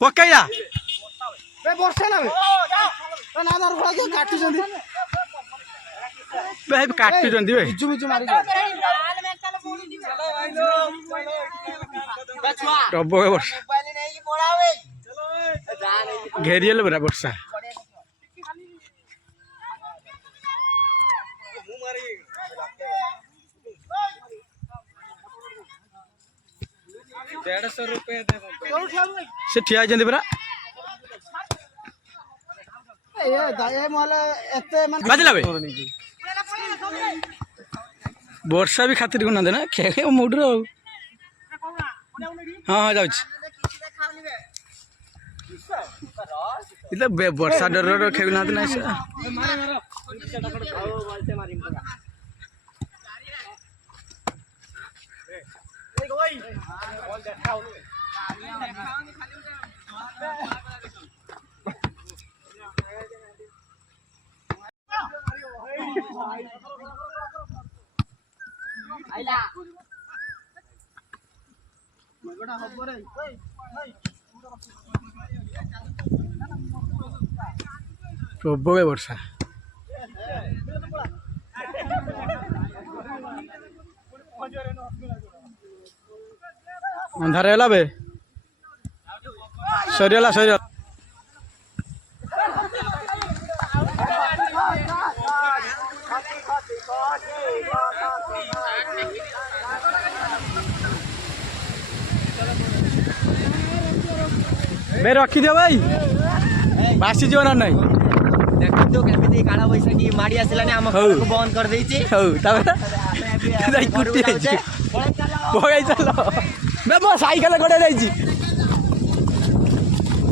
ପକେଇଲା ବର୍ଷା ନା କାଟୁଛନ୍ତି ବେ ପ୍ରବଳ ବର୍ଷା ଘେରିଗଲେ ପୁରା ବର୍ଷା से ठिया होइछन्ति परा बाजिला बे वर्षा भी खातिर को ना देना खेले मूड रो हाँ हाँ जाउछ इला वर्षा डर खेल ना देना प्रबल वर्षा अंधार है बे सरियाला सरिया बे रखी दियो भाई बासी जीवन नहीं देखो केमिति काला पैसा की माड़ी आसिला ने हम को बंद कर देई छी हौ तबे दाई कुटी छी भगाई चलो बे मो साइकिल गडे जाई छी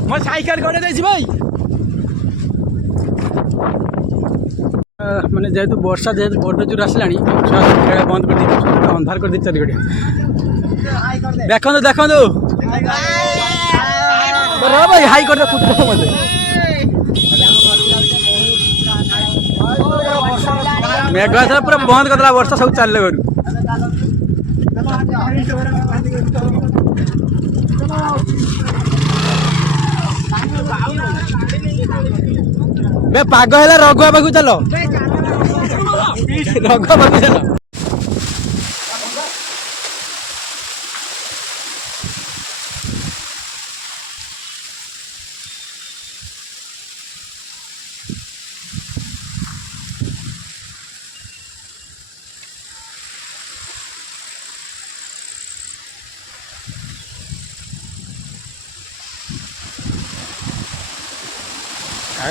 मो साइकिल गडे जाई छी भाई माने जेहेतु वर्षा जेहेतु बड़ जोर आसलानी खेल बंद कर दी अंधार कर दी चली गड़िया देखो देखो भाई हाई कर कुछ मत मेघ पूरा बंद कर वर्षा सब चल बे पाग है रघुआ पाखु चल रघुआ पाखु चल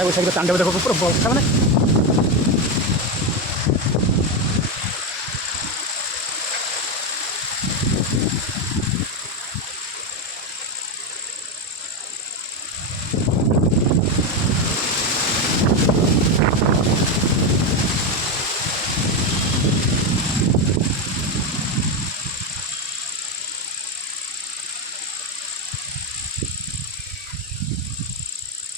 बस तांडव देखो पूरा वर्षा मैंने